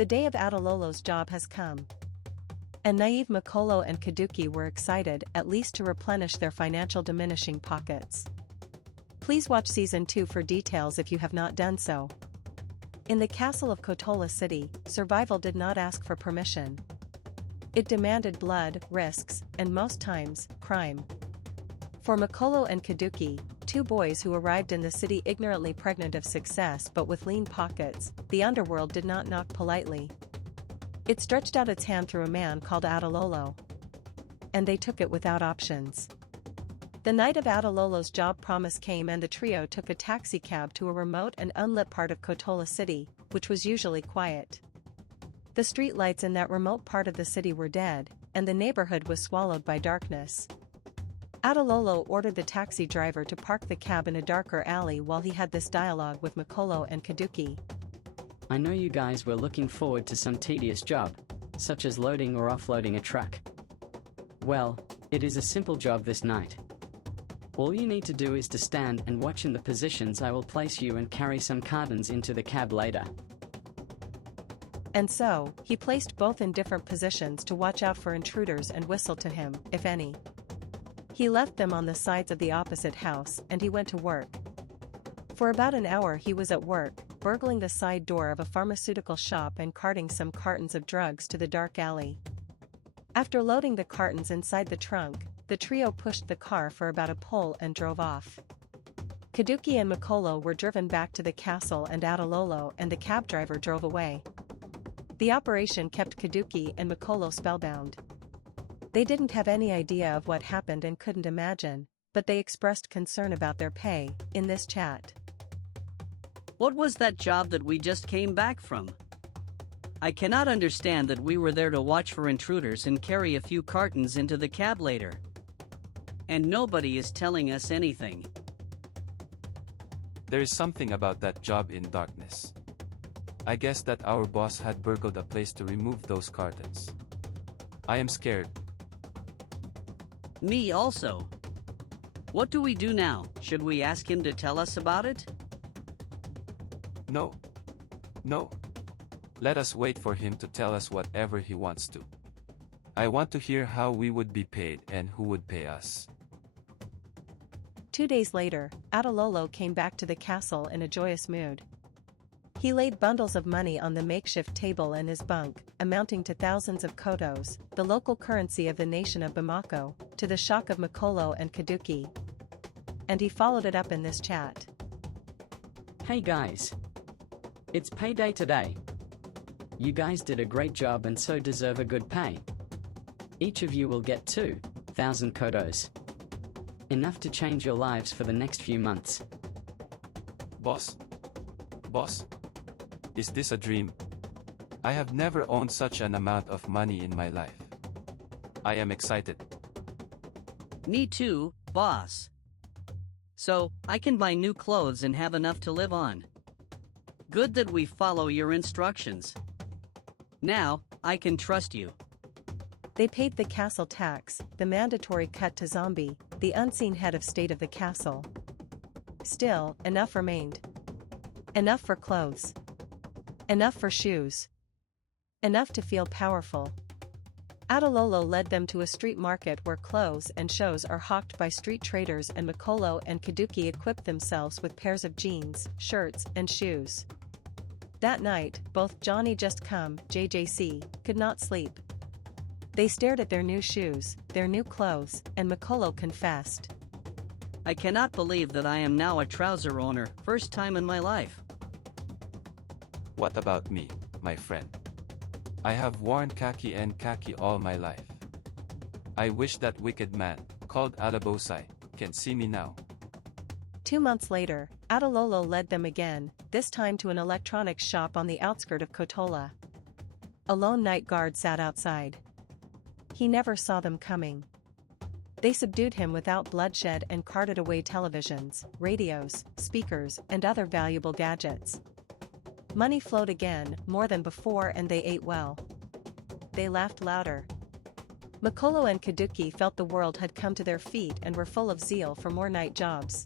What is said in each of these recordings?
The day of Atilolo's job has come. And naive Makolo and Koduki were excited at least to replenish their financial diminishing pockets. Please watch Season 2 for details if you have not done so. In the castle of Kotola City, survival did not ask for permission. It demanded blood, risks, and most times, crime. For Makolo and Koduki, two boys who arrived in the city ignorantly pregnant of success but with lean pockets, the underworld did not knock politely. It stretched out its hand through a man called Atilolo. And they took it without options. The night of Atilolo's job promise came and the trio took a taxicab to a remote and unlit part of Kotola City, which was usually quiet. The street lights in that remote part of the city were dead, and the neighborhood was swallowed by darkness. Atilolo ordered the taxi driver to park the cab in a darker alley while he had this dialogue with Makolo and Koduki. I know you guys were looking forward to some tedious job, such as loading or offloading a truck. Well, it is a simple job this night. All you need to do is to stand and watch in the positions I will place you and carry some cartons into the cab later. And so, he placed both in different positions to watch out for intruders and whistle to him, if any. He left them on the sides of the opposite house and he went to work. For about an hour he was at work, burgling the side door of a pharmaceutical shop and carting some cartons of drugs to the dark alley. After loading the cartons inside the trunk, the trio pushed the car for about a pole and drove off. Koduki and Makolo were driven back to the castle and Atilolo and the cab driver drove away. The operation kept Koduki and Makolo spellbound. They didn't have any idea of what happened and couldn't imagine, but they expressed concern about their pay in this chat. What was that job that we just came back from? I cannot understand that we were there to watch for intruders and carry a few cartons into the cab later. And nobody is telling us anything. There is something about that job in darkness. I guess that our boss had burgled a place to remove those cartons. I am scared. Me also. What do we do now? Should we ask him to tell us about it? No. No. Let us wait for him to tell us whatever he wants to. I want to hear how we would be paid and who would pay us. 2 days later, Atilolo came back to the castle in a joyous mood. He laid bundles of money on the makeshift table in his bunk, amounting to thousands of kotos, the local currency of the nation of Bamako, to the shock of Makolo and Koduki. And he followed it up in this chat. Hey guys! It's payday today. You guys did a great job and so deserve a good pay. Each of you will get 2,000 kotos. Enough to change your lives for the next few months. Boss? Boss? Is this a dream? I have never owned such an amount of money in my life. I am excited. Me too, boss. So, I can buy new clothes and have enough to live on. Good that we follow your instructions. Now, I can trust you. They paid the castle tax, the mandatory cut to zombie, the unseen head of state of the castle. Still, enough remained. Enough for clothes. Enough for shoes. Enough to feel powerful. Atilolo led them to a street market where clothes and shows are hawked by street traders and Makolo and Koduki equipped themselves with pairs of jeans, shirts, and shoes. That night, both Johnny Just Come, JJC, could not sleep. They stared at their new shoes, their new clothes, and Makolo confessed. I cannot believe that I am now a trouser owner, first time in my life. What about me, my friend? I have worn khaki and khaki all my life. I wish that wicked man, called Alabosai, can see me now. 2 months later, Atilolo led them again, this time to an electronics shop on the outskirt of Kotola. A lone night guard sat outside. He never saw them coming. They subdued him without bloodshed and carted away televisions, radios, speakers, and other valuable gadgets. Money flowed again, more than before, and they ate well. They laughed louder. Makolo and Koduki felt the world had come to their feet and were full of zeal for more night jobs.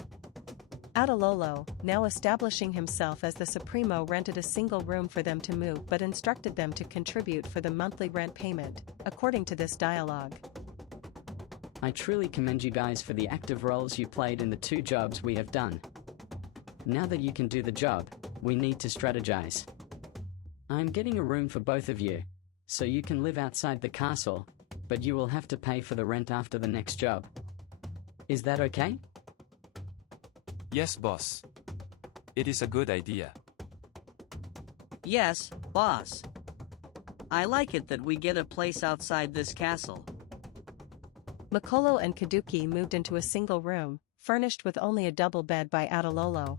Atilolo, now establishing himself as the Supremo, rented a single room for them to move but instructed them to contribute for the monthly rent payment, according to this dialogue. I truly commend you guys for the active roles you played in the 2 jobs we have done. Now that you can do the job, we need to strategize. I'm getting a room for both of you, so you can live outside the castle, but you will have to pay for the rent after the next job. Is that okay? Yes, boss. It is a good idea. Yes, boss. I like it that we get a place outside this castle. Makolo and Koduki moved into a single room, furnished with only a double bed by Atilolo.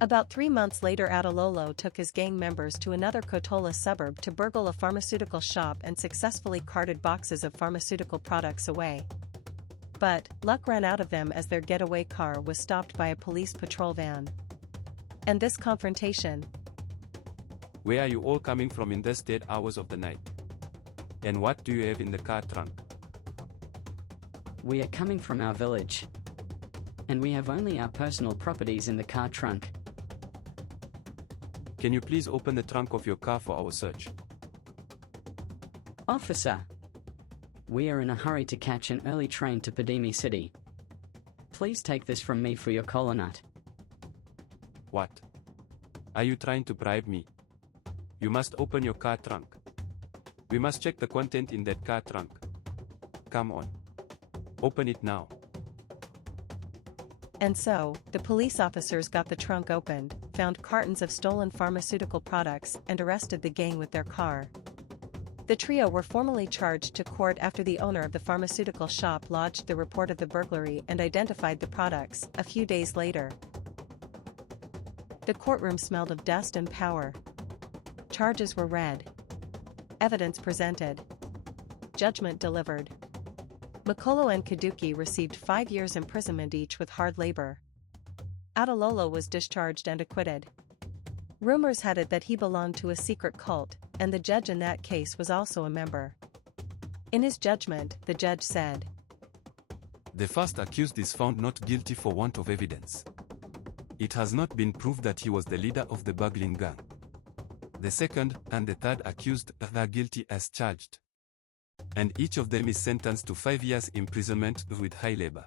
About 3 months later, Atilolo took his gang members to another Kotola suburb to burgle a pharmaceutical shop and successfully carted boxes of pharmaceutical products away. But luck ran out of them as their getaway car was stopped by a police patrol van. And this confrontation. Where are you all coming from in these dead hours of the night? And what do you have in the car trunk? We are coming from our village. And we have only our personal properties in the car trunk. Can you please open the trunk of your car for our search? Officer! We are in a hurry to catch an early train to Kotola City. Please take this from me for your colonut. What? Are you trying to bribe me? You must open your car trunk. We must check the content in that car trunk. Come on. Open it now. And so, the police officers got the trunk opened, found cartons of stolen pharmaceutical products, and arrested the gang with their car. The trio were formally charged to court after the owner of the pharmaceutical shop lodged the report of the burglary and identified the products. A few days later, the courtroom smelled of dust and powder. Charges were read. Evidence presented. Judgment delivered. Makolo and Koduki received 5 years imprisonment each with hard labor. Atilolo was discharged and acquitted. Rumors had it that he belonged to a secret cult, and the judge in that case was also a member. In his judgment, the judge said, The first accused is found not guilty for want of evidence. It has not been proved that he was the leader of the burgling gang. The second and the third accused are guilty as charged. And each of them is sentenced to 5 years imprisonment with high labor.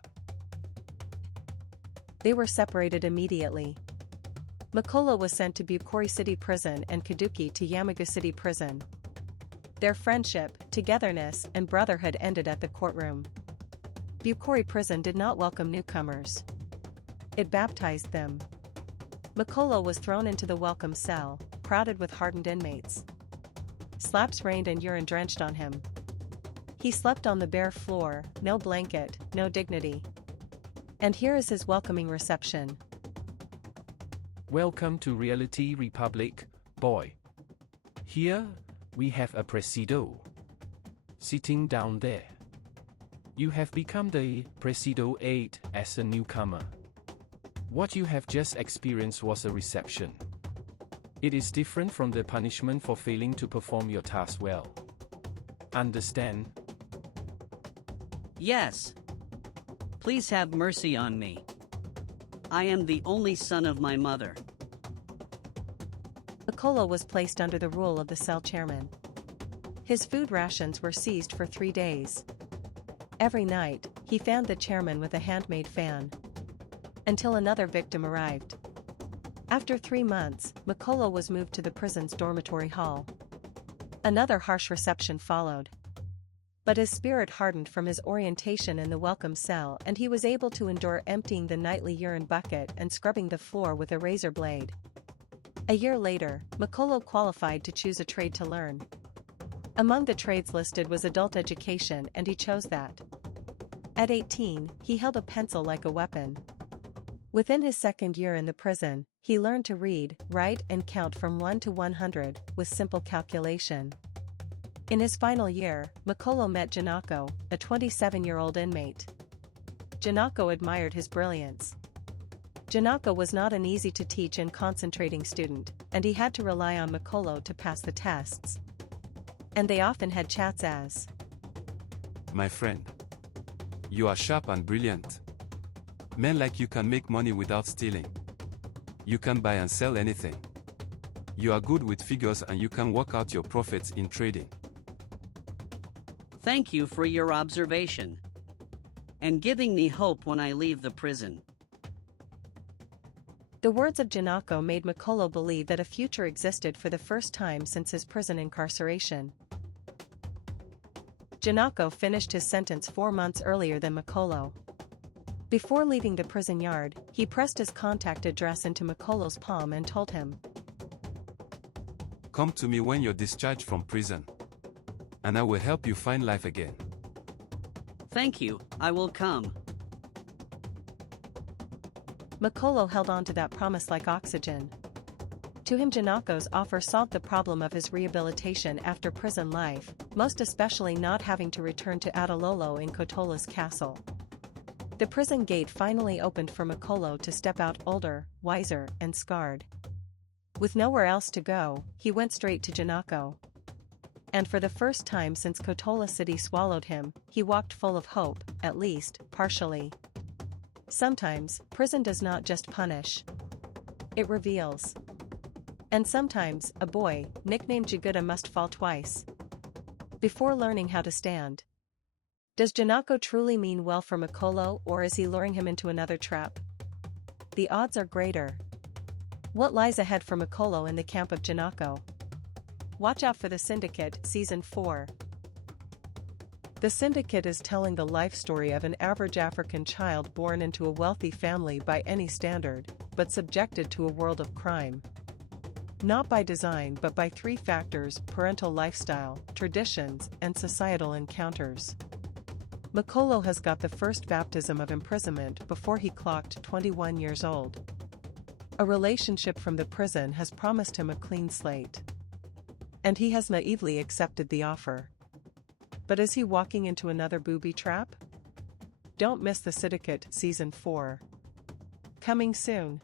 They were separated immediately. Makolo was sent to Kotola City Prison and Koduki to Yamaguchi City Prison. Their friendship, togetherness, and brotherhood ended at the courtroom. Kotola Prison did not welcome newcomers. It baptized them. Makolo was thrown into the welcome cell, crowded with hardened inmates. Slaps rained and urine drenched on him. He slept on the bare floor, no blanket, no dignity. And here is his welcoming reception. Welcome to Reality Republic, boy. Here, we have a Presido. Sitting down there. You have become the Presido 8 as a newcomer. What you have just experienced was a reception. It is different from the punishment for failing to perform your task well. Understand? Yes. Please have mercy on me. I am the only son of my mother. Makolo was placed under the rule of the cell chairman. His food rations were seized for 3 days. Every night, he fanned the chairman with a handmade fan. Until another victim arrived. After 3 months, Makolo was moved to the prison's dormitory hall. Another harsh reception followed. But his spirit hardened from his orientation in the welcome cell, and he was able to endure emptying the nightly urine bucket and scrubbing the floor with a razor blade. A year later, Makolo qualified to choose a trade to learn. Among the trades listed was adult education, and he chose that. At 18, he held a pencil like a weapon. Within his second year in the prison, he learned to read, write, and count from 1 to 100 with simple calculation. In his final year, Makolo met Janako, a 27-year-old inmate. Janako admired his brilliance. Janako was not an easy-to-teach and concentrating student, and he had to rely on Makolo to pass the tests. And they often had chats as, My friend. You are sharp and brilliant. Men like you can make money without stealing. You can buy and sell anything. You are good with figures and you can work out your profits in trading. Thank you for your observation and giving me hope when I leave the prison. The words of Janako made Makolo believe that a future existed for the first time since his prison incarceration. Janako finished his sentence 4 months earlier than Makolo. Before leaving the prison yard, he pressed his contact address into Makolo's palm and told him, "Come to me when you're discharged from prison, and I will help you find life again." Thank you, I will come. Makolo held on to that promise like oxygen. To him, Janako's offer solved the problem of his rehabilitation after prison life, most especially not having to return to Atilolo in Kotola's castle. The prison gate finally opened for Makolo to step out older, wiser, and scarred. With nowhere else to go, he went straight to Janako. And for the first time since Kotola City swallowed him, he walked full of hope, at least, partially. Sometimes, prison does not just punish. It reveals. And sometimes, a boy, nicknamed Jaguda, must fall twice before learning how to stand. Does Janako truly mean well for Makolo, or is he luring him into another trap? The odds are greater. What lies ahead for Makolo in the camp of Janako? Watch out for the Syndicate, Season 4. The Syndicate is telling the life story of an average African child born into a wealthy family by any standard, but subjected to a world of crime. Not by design but by 3 factors: parental lifestyle, traditions, and societal encounters. Makolo has got the first baptism of imprisonment before he clocked 21 years old. A relationship from the prison has promised him a clean slate. And he has naively accepted the offer. But is he walking into another booby trap? Don't miss the Syndicate, Season 4. Coming soon.